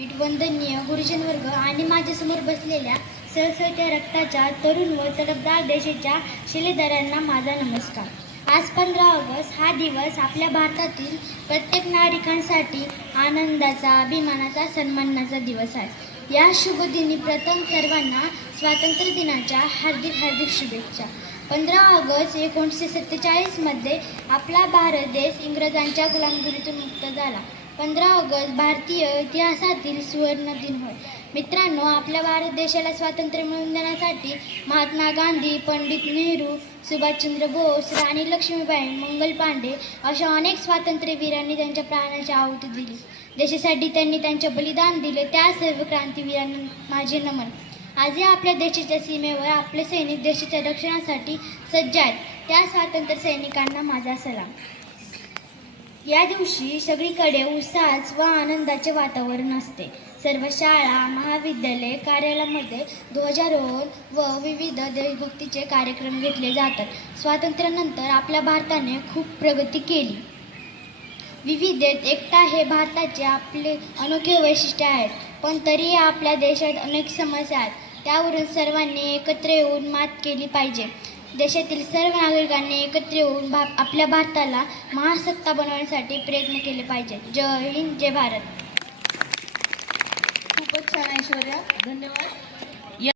वंदनीय गुरुजन वर्ग आणि माझ्यासमोर बसलेल्या सळसळत्या रक्ताच्या तरुण व तडफदार देशाच्या शिलेदारांना माझा नमस्कार. आज पंधरा ऑगस्ट हा दिवस आपल्या भारतातील प्रत्येक नागरिकांसाठी आनंदाचा अभिमानाचा सन्मानाचा दिवस आहे. या शुभदिनी प्रथम सर्वांना स्वातंत्र्य दिनाच्या हार्दिक हार्दिक शुभेच्छा. पंधरा ऑगस्ट एकोणीसशे सत्तेचाळीसमध्ये आपला भारत देश इंग्रजांच्या गुलामगिरीतून मुक्त झाला. पंधरा ऑगस्ट भारतीय इतिहासातील सुवर्ण दिन होय. मित्रांनो आपल्या भारत देशाला स्वातंत्र्य मिळवून देण्यासाठी महात्मा गांधी पंडित नेहरू सुभाषचंद्र बोस राणी लक्ष्मीबाई मंगल पांडे अशा अनेक स्वातंत्र्यवीरांनी त्यांच्या प्राणाची आहुती दिली. देशासाठी त्यांनी त्यांचे बलिदान दिले त्या सर्व क्रांतीवीरांना माझे नमन. आजही आपल्या देशाच्या सीमेवर आपले सैनिक देशाच्या रक्षणासाठी सज्ज आहेत. त्या स्वातंत्र्य सैनिकांना माझा सलाम. या दिवशी सगळीकडे उत्साहाच व आनंदाचे वातावरण असते. सर्व शाळा महाविद्यालय कार्यालयामध्ये ध्वजारोहण व विविध देशभक्तीचे कार्यक्रम घेतले जातात. स्वातंत्र्यानंतर आपल्या भारताने खूप प्रगती केली. विविधेत एकता हे भारताचे आपले अनोखे वैशिष्ट्य आहेत पण तरीही आपल्या देशात अनेक समस्या आहेत. त्यावरून सर्वांनी एकत्र येऊन मात केली पाहिजे. देशातील सर्व नागरिकांनी एकत्र येऊन भा आपल्या भारताला महासत्ता बनवण्यासाठी प्रयत्न केले पाहिजेत जय हिंद जय भारत. खूपच छान ऐश्वर्या. धन्यवाद.